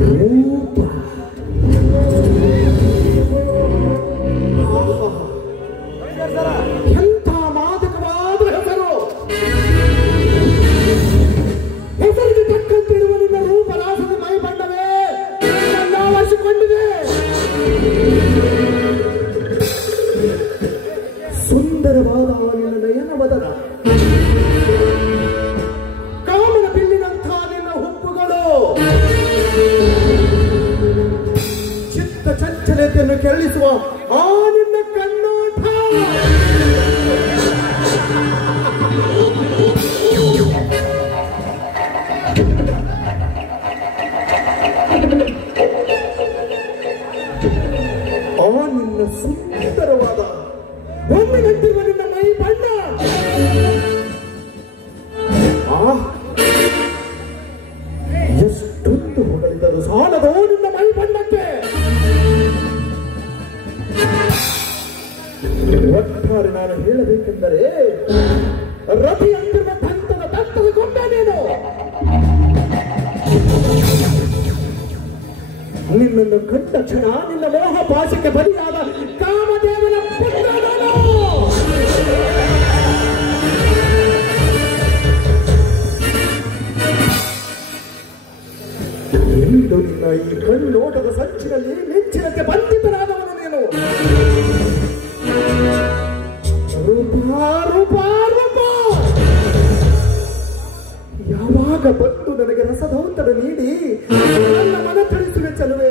ರೂಪ. ಎಂಥ ಮಾದಕವಾದ ಹೆಸರು. ಹೆಸರಿಗೆ ತಕ್ಕಂತಿರುವ ನಿನ್ನ ರೂಪರಾಸದ ಮೈ ಬಣ್ಣವೇ ನನ್ನ ಆವರಿಸಿಕೊಂಡಿದೆ. ಸುಂದರವಾದ ನಿನ್ನ ನಯನವದನ, ಕಾಮನ ಬಿಲ್ಲಿನಂಥ ನಿನ್ನ ಹುಬ್ಬುಗಳು, ಚಿತ್ತ ಚಂಚಲತೆಯನ್ನು ಕೆರಳಿಸುವ ಆ ನಿನ್ನ ಕಣ್ಣೋಟ, ಆ ನಿನ್ನ ಸುಂದರವಾದ ಒಮ್ಮೆಗಂಟಿರುವ ನಿನ್ನ ಮೈ ಬಣ್ಣ, ಎಷ್ಟೊಂದು ಹೊಗಳಿದರು ಸಾಲದೋ ನಿನ್ನ ಮೈ ಬಣ್ಣಕ್ಕೆ. ಒಟ್ಟಾರೆ ನಾನು ಹೇಳಬೇಕೆಂದರೆ ರತಿಯಂತಿರುವ ದಂತದ ಗೊಂಬೆ ನೀನು. ನಿನ್ನನ್ನು ಕಂಡ ಕ್ಷಣ ನಿನ್ನ ಮೋಹ ಪಾಶಕ್ಕೆ ಬಲಿಯಾದ ಕಾಮದೇವನ ಪುತ್ರ ನಾನು. ಎಂದು ನಿನ್ನ ಈ ಕಣ್ಣೋಟದ ಸಂಚಿನಲ್ಲಿ ಮಿಂಚಿನಕ್ಕೆ ಬಂಧಿತನಾದವನು ನೀನು. ರೂಪ ರೂಪ ರೂಪ, ಯಾವಾಗ ಬಂದು ನನಗೆ ರಸದೌತಣ ನೀಡಿ ನನ್ನ ಮನ ತಿಳಿಸುವೆ ಚಲುವೆ.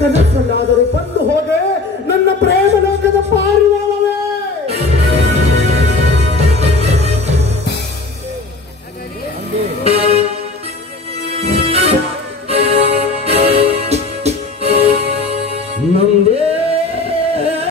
ಕನಸಲ್ಲಾದರೂ ಬಂದು ಹೋದೆ ನನ್ನ ಪ್ರೇಮ ಲೋಕದ